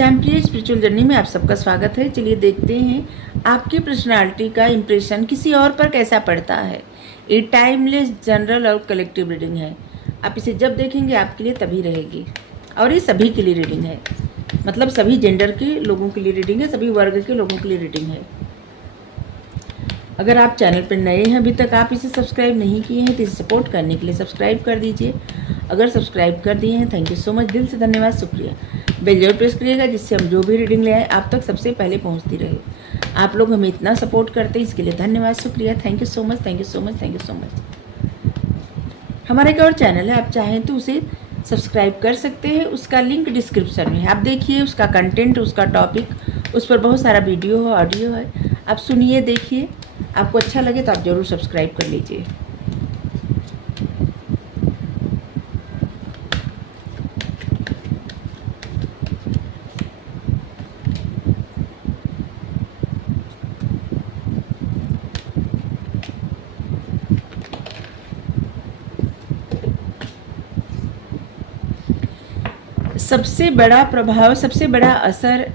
सैम्प्लियर spiritual journey में आप सबका स्वागत है। चलिए देखते हैं आपकी पर्सनालिटी का इम्प्रेशन किसी और पर कैसा पड़ता है। ये टाइमलेस जनरल और कलेक्टिव रीडिंग है। आप इसे जब देखेंगे आपके लिए तभी रहेगी, और ये सभी के लिए रीडिंग है, मतलब सभी जेंडर के लोगों के लिए रीडिंग है, सभी वर्ग के लोगों के लिए रीडिंग है। अगर आप चैनल पर नए हैं, अभी तक आप इसे सब्सक्राइब नहीं किए हैं, तो इसे सपोर्ट करने के लिए सब्सक्राइब कर दीजिए। अगर सब्सक्राइब कर दिए हैं, थैंक यू सो मच, दिल से धन्यवाद, शुक्रिया। बेल जरूर प्रेस करिएगा जिससे हम जो भी रीडिंग ले आए आप तक सबसे पहले पहुंचती रहे। आप लोग हमें इतना सपोर्ट करते हैं, इसके लिए धन्यवाद, शुक्रिया, thank you so much, thank you so much, thank you so much. हमारा एक और चैनल है, आप चाहें तो उसे सब्सक्राइब कर सकते हैं। उसका लिंक डिस्क्रिप्शन में है, आप देखिए उसका कंटेंट, उसका टॉपिक, उस पर बहुत सारा वीडियो है, ऑडियो है, आप सुनिए, देखिए। आपको अच्छा लगे तो आप ज़रूर सब्सक्राइब कर लीजिए। सबसे बड़ा प्रभाव, सबसे बड़ा असर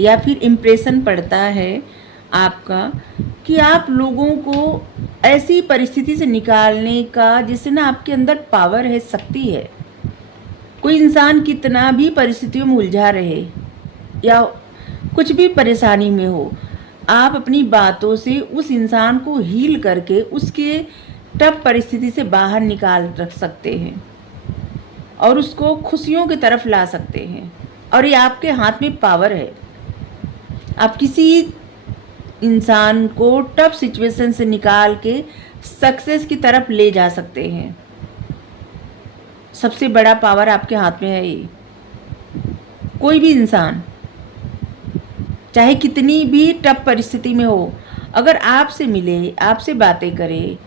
या फिर इम्प्रेशन पड़ता है आपका कि आप लोगों को ऐसी परिस्थिति से निकालने का जिससे ना आपके अंदर पावर है, शक्ति है। कोई इंसान कितना भी परिस्थितियों में उलझा रहे या कुछ भी परेशानी में हो, आप अपनी बातों से उस इंसान को हील करके उसके टफ परिस्थिति से बाहर निकाल रख सकते हैं और उसको खुशियों की तरफ ला सकते हैं। और ये आपके हाथ में पावर है। आप किसी इंसान को टफ सिचुएशन से निकाल के सक्सेस की तरफ ले जा सकते हैं। सबसे बड़ा पावर आपके हाथ में है ये। कोई भी इंसान चाहे कितनी भी टफ परिस्थिति में हो, अगर आपसे मिले, आपसे बातें करे,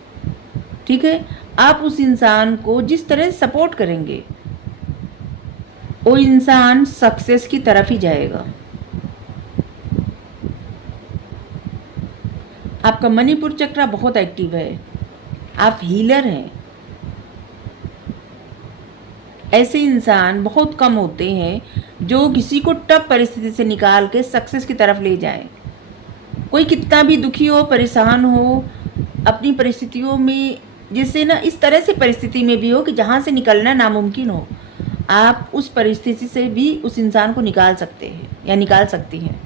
ठीक है, आप उस इंसान को जिस तरह सपोर्ट करेंगे वो इंसान सक्सेस की तरफ ही जाएगा। आपका मणिपुर चक्र बहुत एक्टिव है, आप हीलर हैं। ऐसे इंसान बहुत कम होते हैं जो किसी को टफ परिस्थिति से निकाल के सक्सेस की तरफ ले जाए। कोई कितना भी दुखी हो, परेशान हो अपनी परिस्थितियों में, जिससे ना इस तरह से परिस्थिति में भी हो कि जहाँ से निकलना नामुमकिन हो, आप उस परिस्थिति से भी उस इंसान को निकाल सकते हैं या निकाल सकती हैं।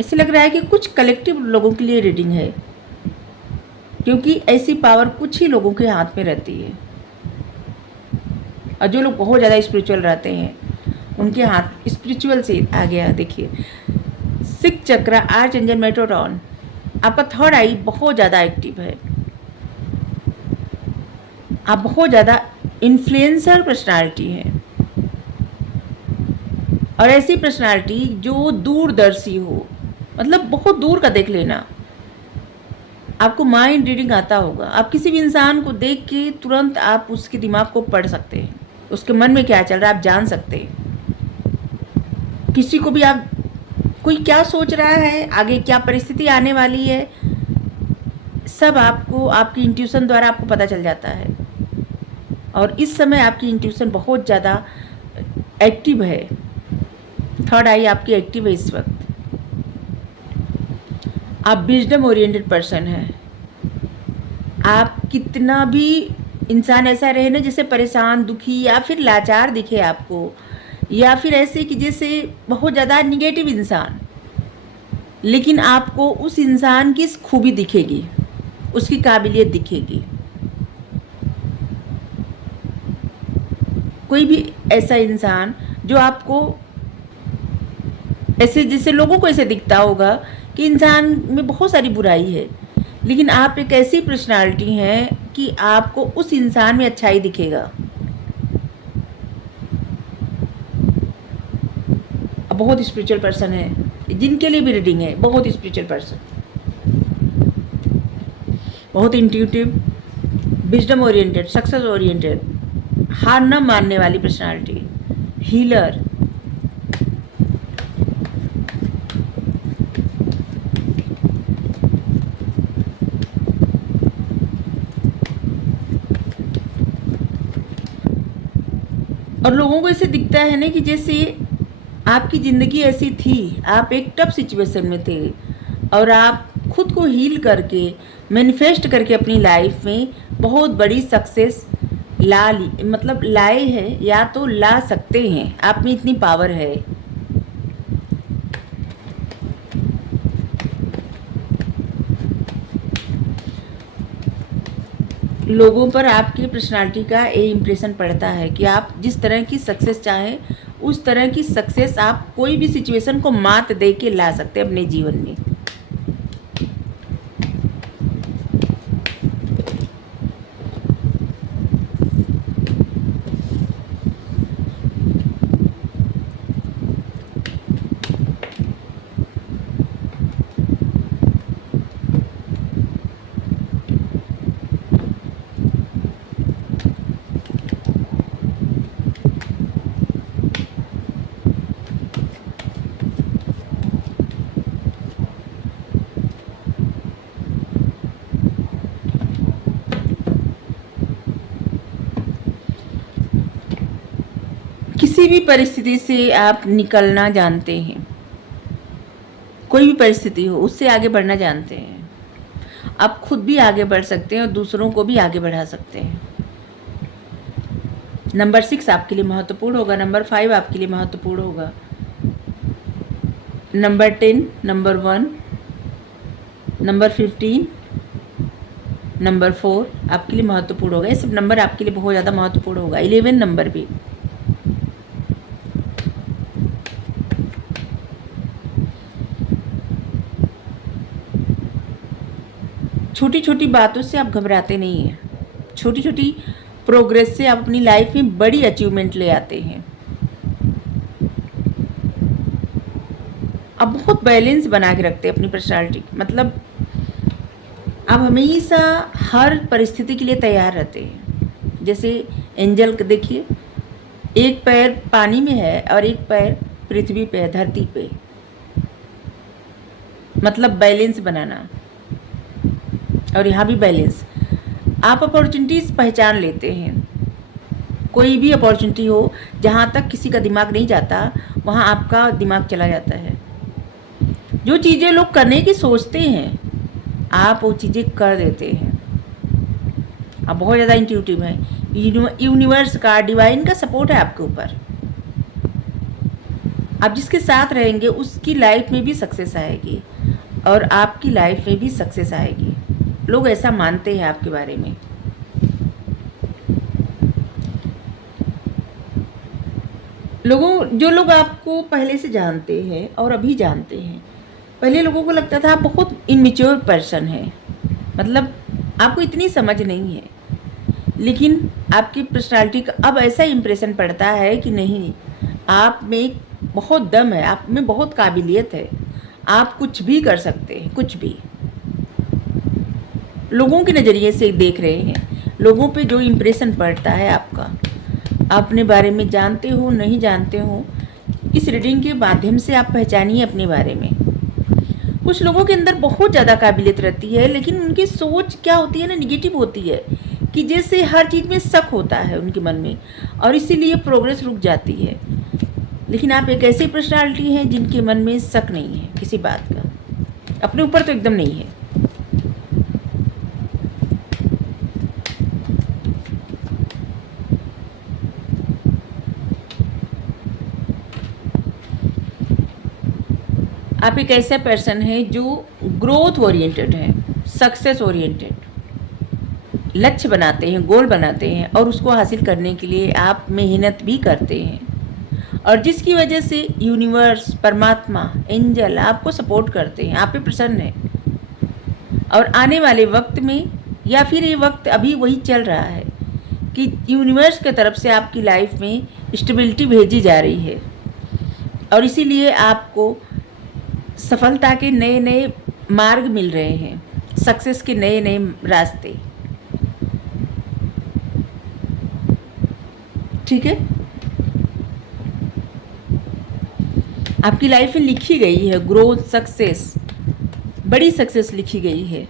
ऐसे लग रहा है कि कुछ कलेक्टिव लोगों के लिए रीडिंग है, क्योंकि ऐसी पावर कुछ ही लोगों के हाथ में रहती है। और जो लोग बहुत ज़्यादा स्पिरिचुअल रहते हैं उनके हाथ स्पिरिचुअल से आ गया। देखिए, सिक्स चक्र, आर्च एंजल मेट्रोन, आपका थर्ड आई बहुत ज़्यादा एक्टिव है। आप बहुत ज़्यादा इन्फ्लुएंसर पर्सनालिटी है, और ऐसी पर्सनालिटी जो दूरदर्शी हो, मतलब बहुत दूर का देख लेना। आपको माइंड रीडिंग आता होगा। आप किसी भी इंसान को देख के तुरंत आप उसके दिमाग को पढ़ सकते हैं, उसके मन में क्या चल रहा है आप जान सकते हैं। किसी को भी आप, कोई क्या सोच रहा है, आगे क्या परिस्थिति आने वाली है, सब आपको आपकी इंट्यूशन द्वारा आपको पता चल जाता है। और इस समय आपकी इंट्यूशन बहुत ज़्यादा एक्टिव है। थर्ड आई आपकी एक्टिव है इस वक्त। आप विजडम ओरिएंटेड पर्सन हैं। आप कितना भी इंसान ऐसा रहे ना जैसे परेशान, दुखी या फिर लाचार दिखे आपको, या फिर ऐसे कि जैसे बहुत ज़्यादा निगेटिव इंसान, लेकिन आपको उस इंसान की खूबी दिखेगी, उसकी काबिलियत दिखेगी। कोई भी ऐसा इंसान जो आपको ऐसे, जैसे लोगों को ऐसे दिखता होगा कि इंसान में बहुत सारी बुराई है, लेकिन आप एक ऐसी पर्सनालिटी हैं कि आपको उस इंसान में अच्छाई दिखेगा। बहुत स्पिरिचुअल पर्सन है, जिनके लिए भी रीडिंग है, बहुत स्पिरिचुअल पर्सन, बहुत intuitive, wisdom oriented, success oriented, हार न मानने वाली पर्सनालिटी, हीलर। और लोगों को ऐसे दिखता है ना कि जैसे आपकी ज़िंदगी ऐसी थी, आप एक टफ सिचुएशन में थे और आप खुद को हील करके मैनिफेस्ट करके अपनी लाइफ में बहुत बड़ी सक्सेस मतलब लाए हैं या तो ला सकते हैं। आप में इतनी पावर है। लोगों पर आपकी पर्सनालिटी का ये इम्प्रेशन पड़ता है कि आप जिस तरह की सक्सेस चाहें उस तरह की सक्सेस आप कोई भी सिचुएशन को मात दे के ला सकते हैं अपने जीवन में। किसी भी परिस्थिति से आप निकलना जानते हैं, कोई भी परिस्थिति हो उससे आगे बढ़ना जानते हैं। आप खुद भी आगे बढ़ सकते हैं और दूसरों को भी आगे बढ़ा सकते हैं। नंबर 6 आपके लिए महत्वपूर्ण होगा, नंबर 5 आपके लिए महत्वपूर्ण होगा, नंबर 10, नंबर 1, नंबर 15, नंबर 4 आपके लिए महत्वपूर्ण होगा। ये सब नंबर आपके लिए बहुत ज़्यादा महत्वपूर्ण होगा। 11 नंबर भी। छोटी छोटी बातों से आप घबराते नहीं हैं। छोटी छोटी प्रोग्रेस से आप अपनी लाइफ में बड़ी अचीवमेंट ले आते हैं। आप बहुत बैलेंस बना के रखते हैं अपनी पर्सनालिटी, मतलब आप हमेशा हर परिस्थिति के लिए तैयार रहते हैं। जैसे एंजल को देखिए, एक पैर पानी में है और एक पैर पृथ्वी पे है, धरती पे, मतलब बैलेंस बनाना। और यहाँ भी बैलेंस। आप अपॉर्चुनिटीज़ पहचान लेते हैं। कोई भी अपॉर्चुनिटी हो, जहाँ तक किसी का दिमाग नहीं जाता वहाँ आपका दिमाग चला जाता है। जो चीज़ें लोग करने की सोचते हैं आप वो चीज़ें कर देते हैं। आप बहुत ज़्यादा इंट्यूटिव हैं। यूनिवर्स का, डिवाइन का सपोर्ट है आपके ऊपर। आप जिसके साथ रहेंगे उसकी लाइफ में भी सक्सेस आएगी और आपकी लाइफ में भी सक्सेस आएगी। लोग ऐसा मानते हैं आपके बारे में। जो लोग आपको पहले से जानते हैं और अभी जानते हैं, पहले लोगों को लगता था आप बहुत इनमेच्योर पर्सन है, मतलब आपको इतनी समझ नहीं है। लेकिन आपकी पर्सनालिटी का अब ऐसा इंप्रेशन पड़ता है कि नहीं, आप में बहुत दम है, आप में बहुत काबिलियत है, आप कुछ भी कर सकते हैं, कुछ भी। लोगों के नज़रिए से देख रहे हैं, लोगों पे जो इम्प्रेशन पड़ता है आपका, आप अपने बारे में जानते हो नहीं जानते हो, इस रीडिंग के माध्यम से आप पहचानिए अपने बारे में। कुछ लोगों के अंदर बहुत ज़्यादा काबिलियत रहती है, लेकिन उनकी सोच क्या होती है ना, निगेटिव होती है, कि जैसे हर चीज़ में शक होता है उनके मन में और इसीलिए प्रोग्रेस रुक जाती है। लेकिन आप एक ऐसी पर्सनालिटी हैं जिनके मन में शक नहीं है किसी बात का, अपने ऊपर तो एकदम नहीं है। आप एक ऐसा पर्सन है जो ग्रोथ ओरिएंटेड है, सक्सेस ओरिएंटेड, लक्ष्य बनाते हैं, गोल बनाते हैं और उसको हासिल करने के लिए आप मेहनत भी करते हैं, और जिसकी वजह से यूनिवर्स, परमात्मा, एंजल आपको सपोर्ट करते हैं, आप पे प्रसन्न है। और आने वाले वक्त में, या फिर ये वक्त अभी वही चल रहा है कि यूनिवर्स की तरफ से आपकी लाइफ में स्टेबिलिटी भेजी जा रही है और इसीलिए आपको सफलता के नए नए मार्ग मिल रहे हैं, सक्सेस के नए नए रास्ते। ठीक है, आपकी लाइफ में लिखी गई है ग्रोथ, सक्सेस, बड़ी सक्सेस लिखी गई है।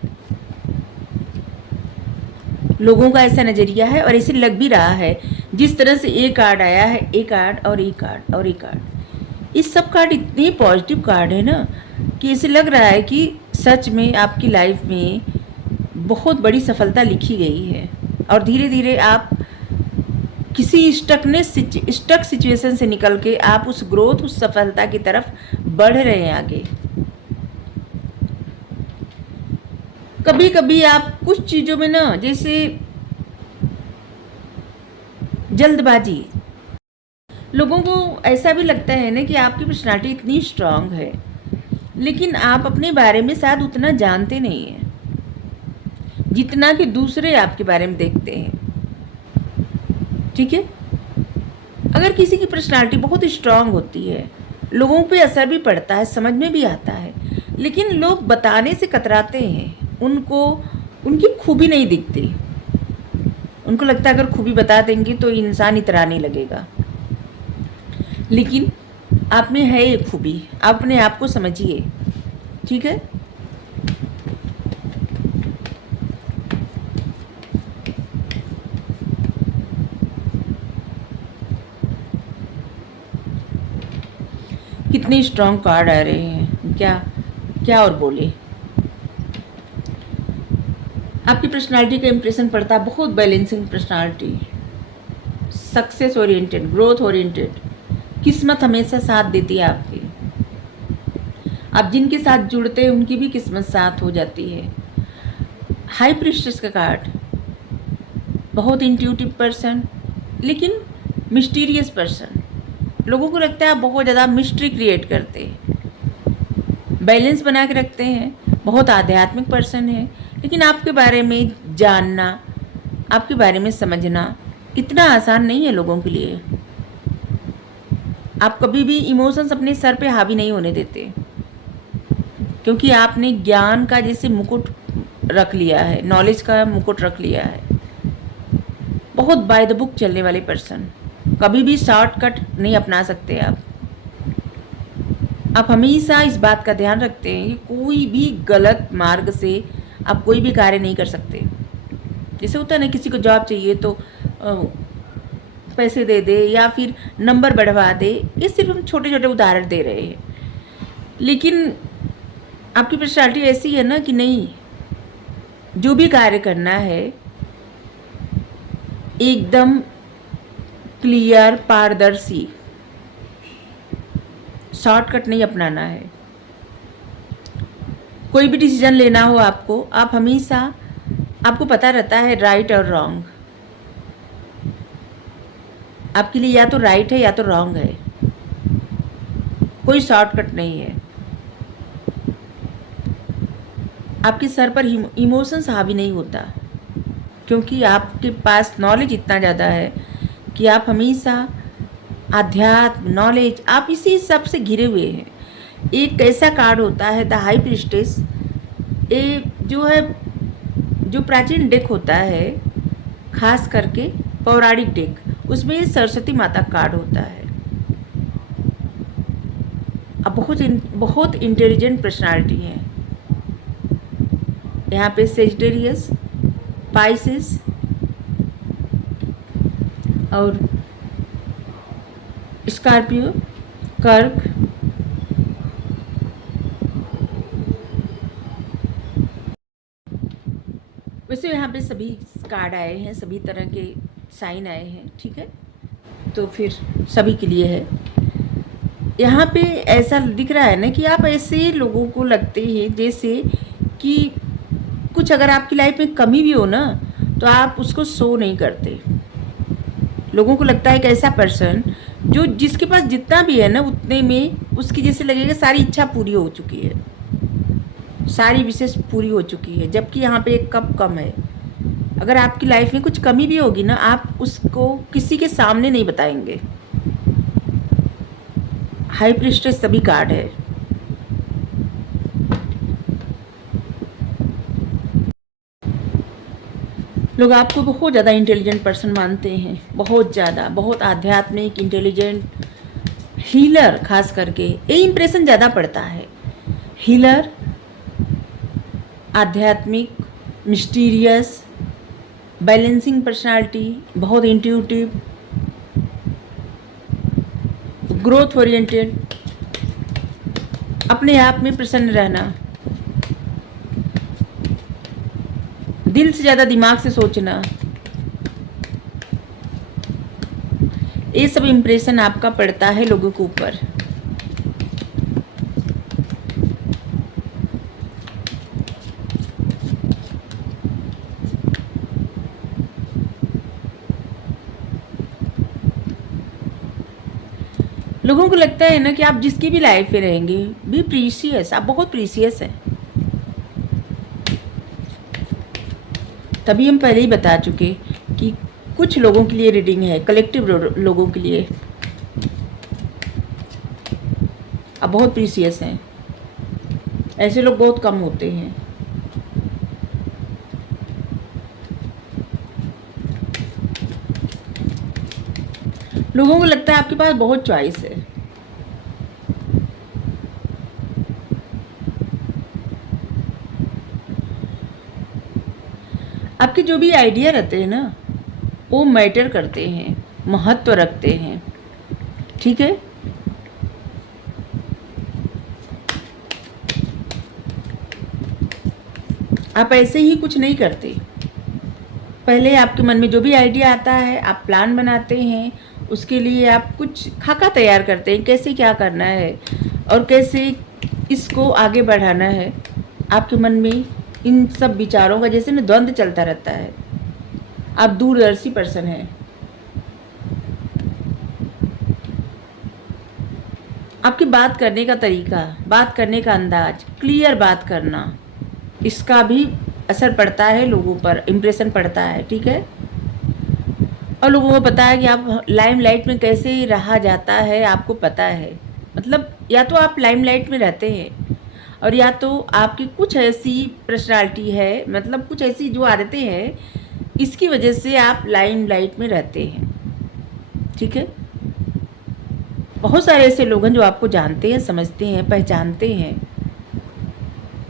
लोगों का ऐसा नज़रिया है और ऐसे लग भी रहा है जिस तरह से ए कार्ड आया है, ए कार्ड और ए कार्ड और ए कार्ड, इस सब कार्ड इतने पॉजिटिव कार्ड है ना कि ऐसे लग रहा है कि सच में आपकी लाइफ में बहुत बड़ी सफलता लिखी गई है और धीरे धीरे आप किसी स्टक सिचुएशन से निकल के आप उस ग्रोथ, उस सफलता की तरफ बढ़ रहे हैं आगे। कभी कभी आप कुछ चीज़ों में ना, जैसे जल्दबाजी, लोगों को ऐसा भी लगता है ना कि आपकी पर्सनालिटी इतनी स्ट्रांग है, लेकिन आप अपने बारे में शायद उतना जानते नहीं हैं जितना कि दूसरे आपके बारे में देखते हैं। ठीक है, अगर किसी की पर्सनालिटी बहुत स्ट्रांग होती है, लोगों पे असर भी पड़ता है, समझ में भी आता है, लेकिन लोग बताने से कतराते हैं। उनको उनकी खूबी नहीं दिखती। उनको लगता है अगर खूबी बता देंगे तो इंसान इतराने लगेगा। लेकिन आप में है ये खूबी, आप अपने आप को समझिए। ठीक है, कितने स्ट्रॉन्ग कार्ड आ रहे हैं, क्या क्या और बोले। आपकी पर्सनालिटी का इंप्रेशन पड़ता है, बहुत balancing personality, success oriented, growth oriented, किस्मत हमेशा साथ देती है आपकी। आप जिनके साथ जुड़ते हैं उनकी भी किस्मत साथ हो जाती है। हाई प्रीस्टेस का कार्ड, बहुत इंट्यूटिव पर्सन, लेकिन मिस्टीरियस पर्सन। लोगों को लगता है आप बहुत ज़्यादा मिस्ट्री क्रिएट करते हैं, बैलेंस बना के रखते हैं, बहुत आध्यात्मिक पर्सन है, लेकिन आपके बारे में जानना, आपके बारे में समझना इतना आसान नहीं है लोगों के लिए। आप कभी भी इमोशंस अपने सर पे हावी नहीं होने देते, क्योंकि आपने ज्ञान का जैसे मुकुट रख लिया है, नॉलेज का मुकुट रख लिया है। बहुत बाय द बुक चलने वाले पर्सन, कभी भी शॉर्टकट नहीं अपना सकते आप हमेशा इस बात का ध्यान रखते हैं कि कोई भी गलत मार्ग से आप कोई भी कार्य नहीं कर सकते। जैसे होता है ना, किसी को जॉब चाहिए तो पैसे दे दे या फिर नंबर बढ़वा दे, ये सिर्फ हम छोटे छोटे उदाहरण दे रहे हैं। लेकिन आपकी पर्सनालिटी ऐसी है ना कि नहीं, जो भी कार्य करना है एकदम क्लियर, पारदर्शी, शॉर्टकट नहीं अपनाना है। कोई भी डिसीजन लेना हो आपको, आप हमेशा, आपको पता रहता है राइट और रॉन्ग। आपके लिए या तो राइट है या तो रॉन्ग है, कोई शॉर्टकट नहीं है। आपके सर पर इमोशंस हावी नहीं होता, क्योंकि आपके पास नॉलेज इतना ज़्यादा है कि आप हमेशा आध्यात्म, नॉलेज, आप इसी सब से घिरे हुए हैं। एक ऐसा कार्ड होता है द हाई प्रीस्टेस, ये जो है, जो प्राचीन डेक होता है, खास करके पौराणिक डेक, उसमें सरस्वती माता कार्ड होता है। अब बहुत इंटेलिजेंट पर्सनालिटी है यहाँ पे। सेजिटेरियस, पाइसेस और स्कॉर्पियो, कर्क, वैसे यहाँ पे सभी कार्ड आए हैं, सभी तरह के साइन आए हैं। ठीक है, तो फिर सभी के लिए है। यहाँ पे ऐसा दिख रहा है ना कि आप ऐसे लोगों को लगते हैं जैसे कि कुछ अगर आपकी लाइफ में कमी भी हो ना, तो आप उसको शो नहीं करते। लोगों को लगता है कि ऐसा पर्सन जो जिसके पास जितना भी है ना, उतने में उसकी जैसे लगेगा सारी इच्छा पूरी हो चुकी है, सारी विशेष पूरी हो चुकी है, जबकि यहाँ पे एक कप कम है। अगर आपकी लाइफ में कुछ कमी भी होगी ना, आप उसको किसी के सामने नहीं बताएंगे। हाई प्रीस्टेस सभी कार्ड है। लोग आपको बहुत ज़्यादा इंटेलिजेंट पर्सन मानते हैं, बहुत ज़्यादा, बहुत आध्यात्मिक, इंटेलिजेंट, हीलर, खास करके ये इंप्रेशन ज़्यादा पड़ता है। हीलर, आध्यात्मिक, मिस्टीरियस, बैलेंसिंग पर्सनालिटी, बहुत इंट्यूटिव, ग्रोथ ओरिएंटेड, अपने आप में प्रसन्न रहना, दिल से ज़्यादा दिमाग से सोचना, ये सब इम्प्रेशन आपका पड़ता है लोगों के ऊपर। लोगों को लगता है ना कि आप जिसकी भी लाइफ में रहेंगे भी प्रीशियस, आप बहुत प्रीशियस हैं। तभी हम पहले ही बता चुके कि कुछ लोगों के लिए रीडिंग है, कलेक्टिव लोगों के लिए आप बहुत प्रीशियस हैं। ऐसे लोग बहुत कम होते हैं। लोगों को लगता है आपके पास बहुत चॉइस है। आपके जो भी आइडिया रहते हैं ना वो मैटर करते हैं, महत्व रखते हैं, ठीक है। आप ऐसे ही कुछ नहीं करते। पहले आपके मन में जो भी आइडिया आता है आप प्लान बनाते हैं, उसके लिए आप कुछ खाका तैयार करते हैं, कैसे क्या करना है और कैसे इसको आगे बढ़ाना है। आपके मन में इन सब विचारों का जैसे ना द्वंद्व चलता रहता है। आप दूरदर्शी पर्सन हैं। आपकी बात करने का तरीका, बात करने का अंदाज, क्लियर बात करना, इसका भी असर पड़ता है लोगों पर, इम्प्रेशन पड़ता है, ठीक है। और लोगों को पता है कि आप लाइमलाइट में कैसे रहा जाता है, आपको पता है। मतलब या तो आप लाइमलाइट में रहते हैं और या तो आपकी कुछ ऐसी पर्सनालिटी है, मतलब कुछ ऐसी जो आदतें हैं, इसकी वजह से आप लाइमलाइट में रहते हैं, ठीक है। बहुत सारे ऐसे लोग हैं जो आपको जानते हैं, समझते हैं, पहचानते हैं।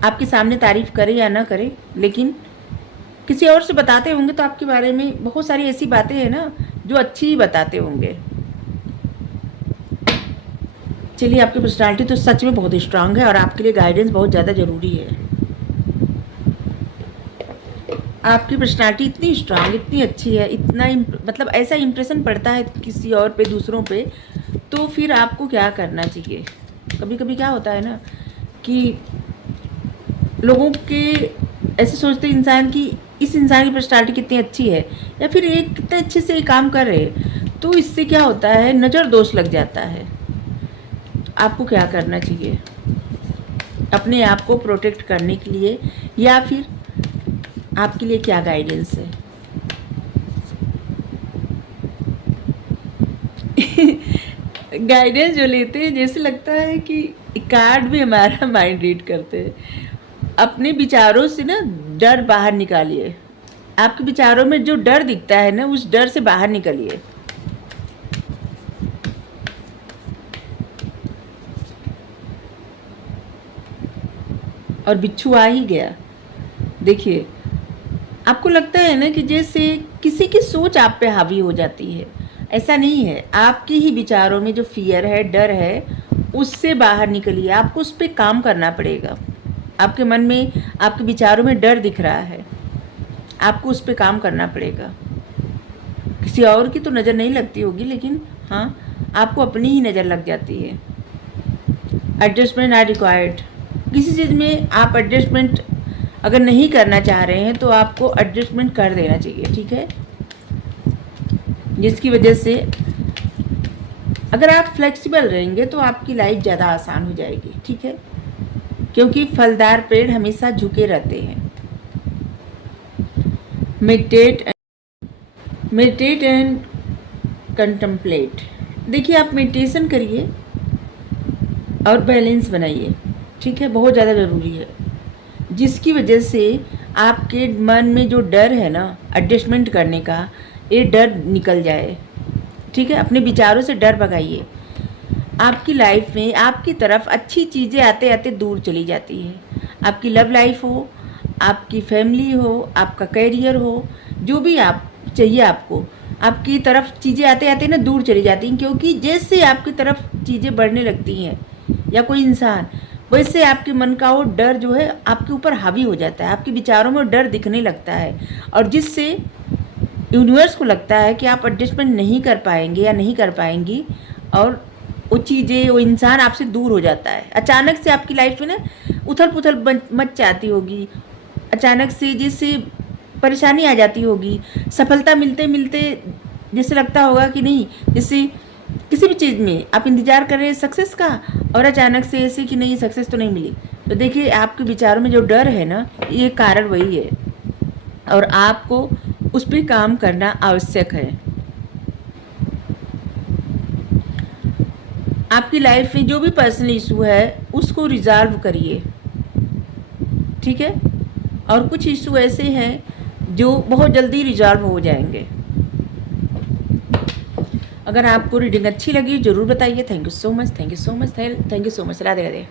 आपके सामने तारीफ करे या ना करे, लेकिन किसी और से बताते होंगे तो आपके बारे में बहुत सारी ऐसी बातें हैं ना जो अच्छी ही बताते होंगे। चलिए, आपकी पर्सनालिटी तो सच में बहुत स्ट्रांग है और आपके लिए गाइडेंस बहुत ज़्यादा ज़रूरी है। आपकी पर्सनालिटी इतनी स्ट्रांग, इतनी अच्छी है, इतना मतलब ऐसा इम्प्रेशन पड़ता है किसी और पे, दूसरों पे, तो फिर आपको क्या करना चाहिए। कभी कभी क्या होता है ना कि लोगों के ऐसे सोचते हैं इंसान की इस इंसान की पर्सनालिटी कितनी अच्छी है या फिर ये कितने अच्छे से ये काम कर रहे हैं, तो इससे क्या होता है, नज़र दोष लग जाता है। आपको क्या करना चाहिए अपने आप को प्रोटेक्ट करने के लिए, या फिर आपके लिए क्या गाइडेंस है। गाइडेंस जो लेते हैं जैसे लगता है कि कार्ड भी हमारा माइंड रीड करते हैं। अपने विचारों से ना डर बाहर निकालिए। आपके विचारों में जो डर दिखता है ना उस डर से बाहर निकलिए। और बिच्छू आ ही गया। देखिए, आपको लगता है ना कि जैसे किसी की सोच आप पे हावी हो जाती है, ऐसा नहीं है। आपके ही विचारों में जो फियर है, डर है, उससे बाहर निकलिए। आपको उस पर काम करना पड़ेगा। आपके मन में, आपके विचारों में डर दिख रहा है, आपको उस पर काम करना पड़ेगा। किसी और की तो नज़र नहीं लगती होगी, लेकिन हाँ, आपको अपनी ही नज़र लग जाती है। Adjustment are required. किसी चीज़ में आप एडजस्टमेंट अगर नहीं करना चाह रहे हैं तो आपको एडजस्टमेंट कर देना चाहिए, ठीक है। जिसकी वजह से अगर आप फ्लेक्सिबल रहेंगे तो आपकी लाइफ ज़्यादा आसान हो जाएगी, ठीक है। क्योंकि फलदार पेड़ हमेशा झुके रहते हैं। Meditate and contemplate. देखिए, आप मेडिटेशन करिए और बैलेंस बनाइए, ठीक है, बहुत ज़्यादा ज़रूरी है। जिसकी वजह से आपके मन में जो डर है ना एडजस्टमेंट करने का, ये डर निकल जाए, ठीक है। अपने विचारों से डर भगाइए। आपकी लाइफ में आपकी तरफ अच्छी चीज़ें आते आते दूर चली जाती है। आपकी लव लाइफ हो, आपकी फैमिली हो, आपका करियर हो, जो भी आप चाहिए आपको, आपकी तरफ चीज़ें आते आते ना दूर चली जाती हैं, क्योंकि जैसे आपकी तरफ चीज़ें बढ़ने लगती हैं या कोई इंसान, वैसे आपके मन का वो डर जो है आपके ऊपर हावी हो जाता है, आपके विचारों में डर दिखने लगता है, और जिससे यूनिवर्स को लगता है कि आप एडजस्टमेंट नहीं कर पाएंगे या नहीं कर पाएंगी, और वो चीज़ें, वो इंसान आपसे दूर हो जाता है। अचानक से आपकी लाइफ में ना उथल पुथल मच जाती होगी, अचानक से जैसे परेशानी आ जाती होगी, सफलता मिलते मिलते जैसे लगता होगा कि नहीं, जैसे किसी भी चीज़ में आप इंतज़ार कर रहे हैं सक्सेस का, और अचानक से ऐसे कि नहीं सक्सेस तो नहीं मिली। तो देखिए आपके विचारों में जो डर है ना, ये कारण वही है, और आपको उस पर काम करना आवश्यक है। आपकी लाइफ में जो भी पर्सनल इशू है उसको रिजॉल्व करिए, ठीक है। और कुछ इशू ऐसे हैं जो बहुत जल्दी रिजॉल्व हो जाएंगे। अगर आपको रीडिंग अच्छी लगी ज़रूर बताइए। Thank you so much, thank you so much, thank you so much. Radhe Radhe.